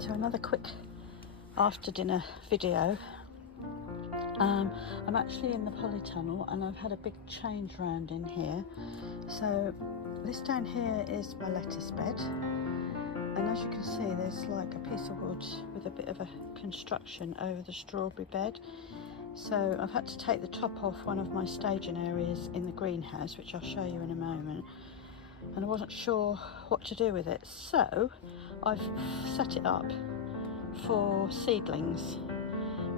So another quick after dinner video. I'm actually in the polytunnel and I've had a big change round in here. So this down here is my lettuce bed, and as you can see there's like a piece of wood with a bit of a construction over the strawberry bed. So I've had to take the top off one of my staging areas in the greenhouse, which I'll show you in a moment, and I wasn't sure what to do with it, so I've set it up for seedlings,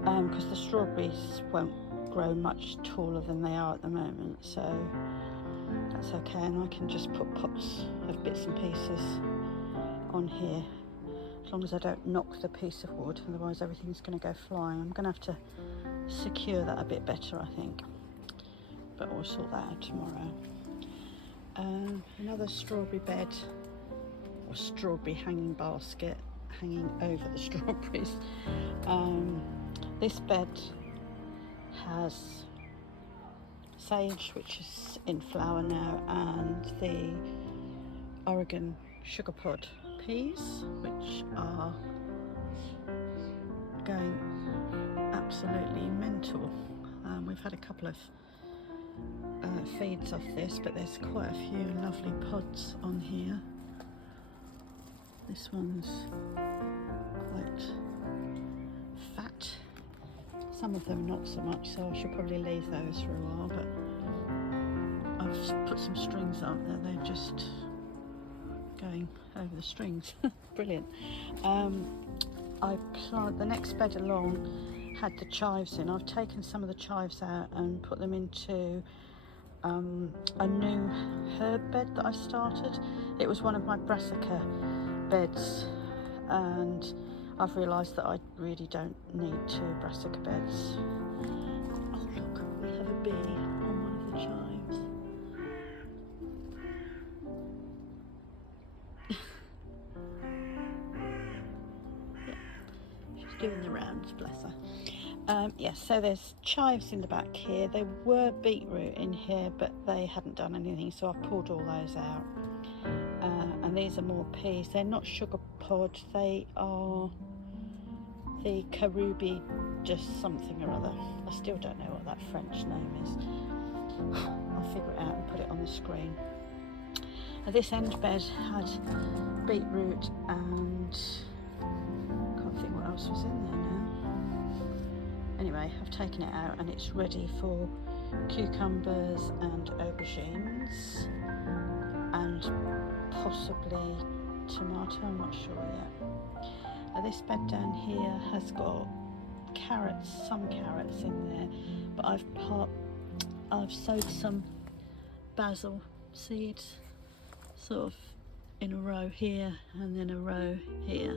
because the strawberries won't grow much taller than they are at the moment, so that's okay, and I can just put pots of bits and pieces on here as long as I don't knock the piece of wood, otherwise everything's going to go flying. I'm going to have to secure that a bit better, I think, but we'll sort that out tomorrow. Another strawberry bed, or strawberry hanging basket hanging over the strawberries. This bed has sage, which is in flower now, and the Oregon sugar pod peas, which are going absolutely mental. We've had a couple of feeds off this, but there's quite a few lovely pods on here. This one's quite fat, some of them not so much, so I should probably leave those for a while, but I've put some strings up there, they're just going over the strings. Brilliant. I planted the next bed along, had the chives in. I've taken some of the chives out and put them into a new herb bed that I started. It was one of my brassica beds, and I've realised that I really don't need 2 brassica beds. Oh look, we have a bee on one of the chives. Yeah, she's doing the rounds, bless her. Yes, so there's chives in the back here. There were beetroot in here, but they hadn't done anything, so I've pulled all those out. And these are more peas. They're not sugar pod, they are the Karubi just something or other. I still don't know what that French name is. I'll figure it out and put it on the screen. This end bed had beetroot and I can't think what else was in there now. Anyway, I've taken it out and it's ready for cucumbers and aubergines and possibly tomato, I'm not sure yet. This bed down here has got carrots, some carrots in there, but I've sowed some basil seeds sort of in a row here and then a row here,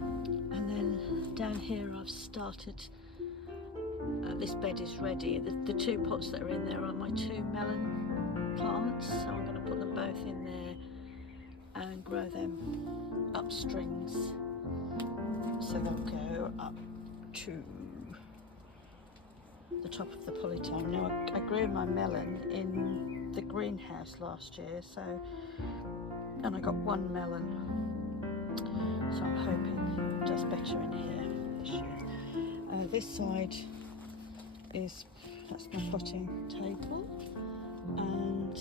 and then down here I've started, this bed is ready. The 2 pots that are in there are my 2 melon plants, so I'm going to put them both in there and grow them up strings, so they'll go up to the top of the polytunnel. Now I grew my melon in the greenhouse last year, and I got 1 melon, so I'm hoping it does better in here this year. This side that's my potting table, and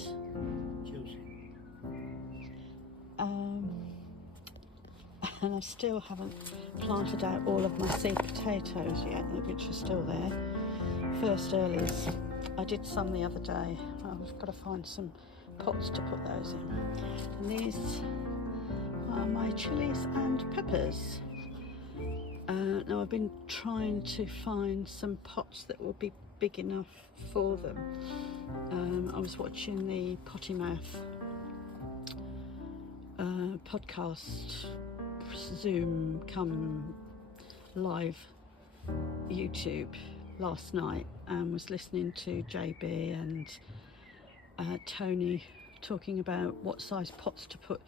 and I still haven't planted out all of my seed potatoes yet, which are still there. First earlies, I did some the other day. I've got to find some pots to put those in. And these are my chillies and peppers. Now I've been trying to find some pots that will be big enough for them. I was watching the Potty Mouth podcast, Zoom come live YouTube last night, and was listening to JB and Tony talking about what size pots to put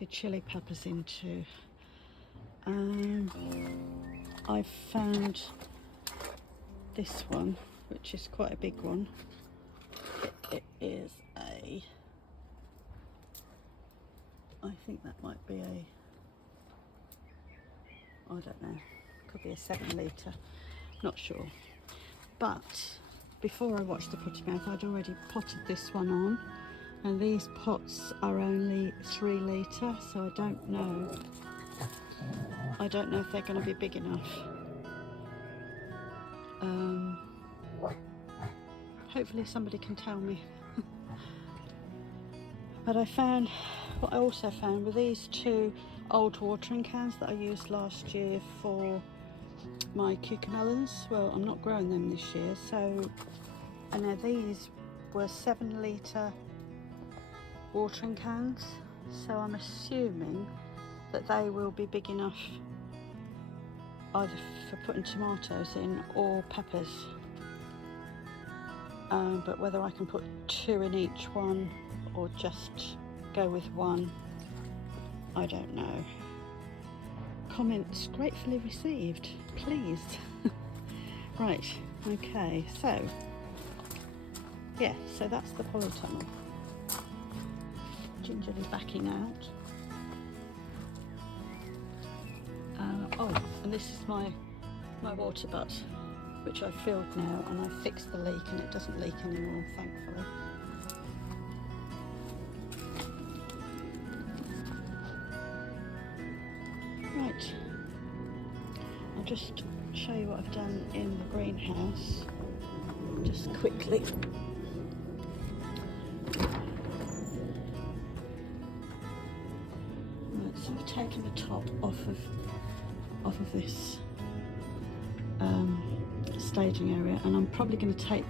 your chili peppers into. I found this one, which is quite a big one. It is I think that might be a I don't know, could be a 7 litre, not sure. But before I watched the potty mouth, I'd already potted this one on, and these pots are only 3 litre, so I don't know if they're going to be big enough. Hopefully somebody can tell me. But what I also found were these 2 old watering cans that I used last year for my cucamelons. Well, I'm not growing them this year, so, and now these were 7 litre watering cans, so I'm assuming that they will be big enough either for putting tomatoes in or peppers. But whether I can put 2 in each one or just go with 1, I don't know. Comments gratefully received, please. Right, okay, so yeah, so that's the polytunnel. Gingerly backing out. Oh, and this is my water butt, which I filled now, and I fixed the leak, and it doesn't leak anymore, thankfully. Right, I'll just show you what I've done in the greenhouse, just quickly. Right, so I've taken the top off of this staging area, and I'm probably going to take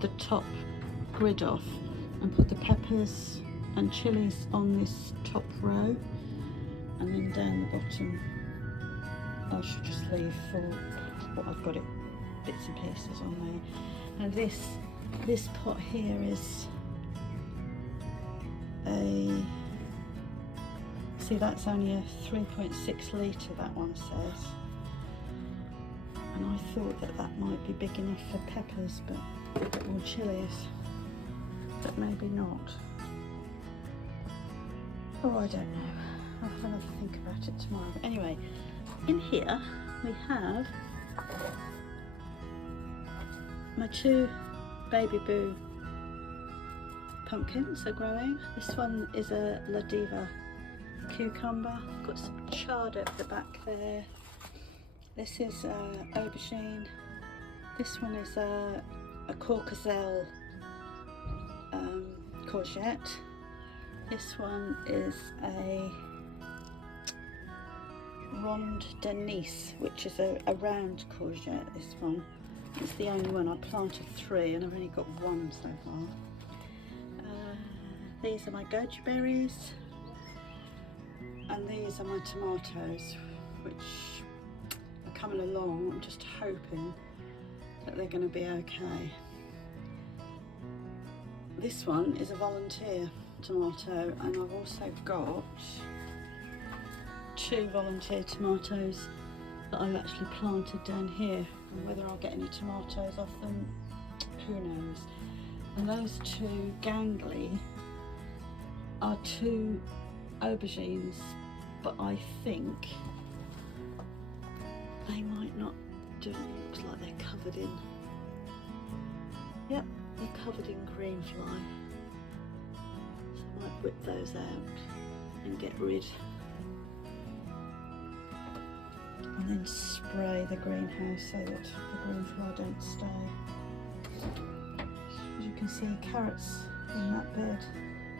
the top grid off and put the peppers and chilies on this top row, and then down the bottom I should just leave for what I've got, it bits and pieces on there. And this pot here is see, that's only a 3.6 litre, that one says, and I thought that might be big enough for peppers, or chilies, but maybe not. Oh, I don't know. I'll have another think about it tomorrow. But anyway, in here we have my 2 baby boo pumpkins are growing. This one is a La Diva cucumber. I've got some chard over the back there. This is aubergine. This one is a Caucaselle courgette. This one is a Ronde Denise, which is a round courgette. This one, it's the only one. I planted 3 and I've only got 1 so far. These are my goji berries, and these are my tomatoes, which are coming along. I'm just hoping that they're going to be okay. This one is a volunteer tomato, and I've also got 2 volunteer tomatoes that I've actually planted down here, and whether I'll get any tomatoes off them, who knows. And those 2 gangly are 2 aubergines, but I think they might not do. It looks like they're covered in, yep, they're covered in green fly, so I might whip those out and get rid, and then spray the greenhouse so that the green fly don't stay. As you can see, carrots in that bed,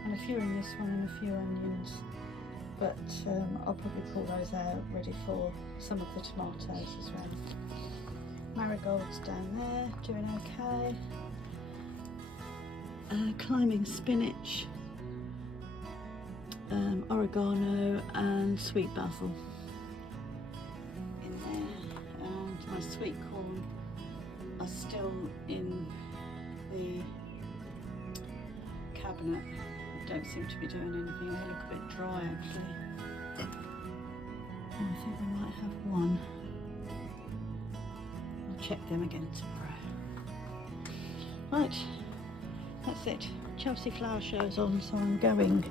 and a few in this one, and a few onions, but I'll probably pull those out ready for some of the tomatoes as well. Marigolds down there, doing okay. Climbing spinach, oregano and sweet basil in there, and my sweet corn are still in the cabinet. Don't seem to be doing anything. They look a bit dry actually. Oh, I think we might have 1. I'll check them again tomorrow. Right, that's it. Chelsea flower show's on, so I'm going.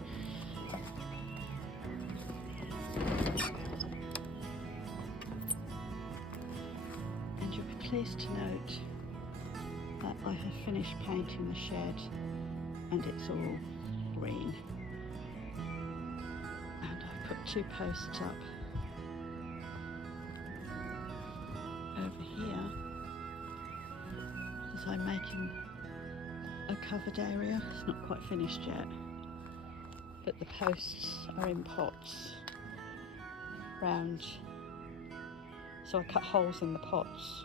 pleased to note that I have finished painting the shed and it's all green. And I've put 2 posts up over here because I'm making a covered area. It's not quite finished yet, but the posts are in pots round, so I cut holes in the pots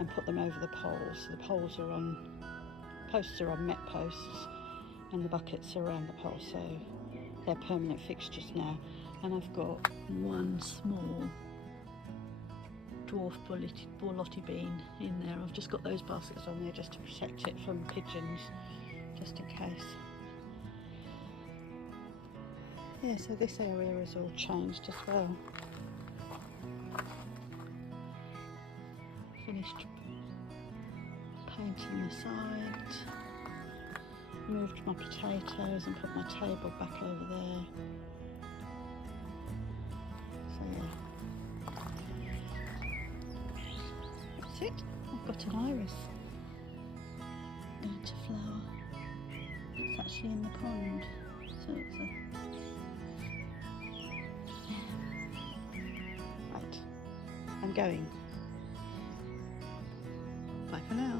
and put them over the poles. The posts are on met posts and the buckets are around the poles, so they're permanent fixtures now. And I've got one small dwarf borlotti bean in there. I've just got those baskets on there just to protect it from pigeons, just in case. Yeah, so this area is all changed as well. Finished painting the sides, moved my potatoes and put my table back over there. So yeah, that's it. I've got an iris going to flower. It's actually in the pond, so it's a... Right, I'm going. Bye for now.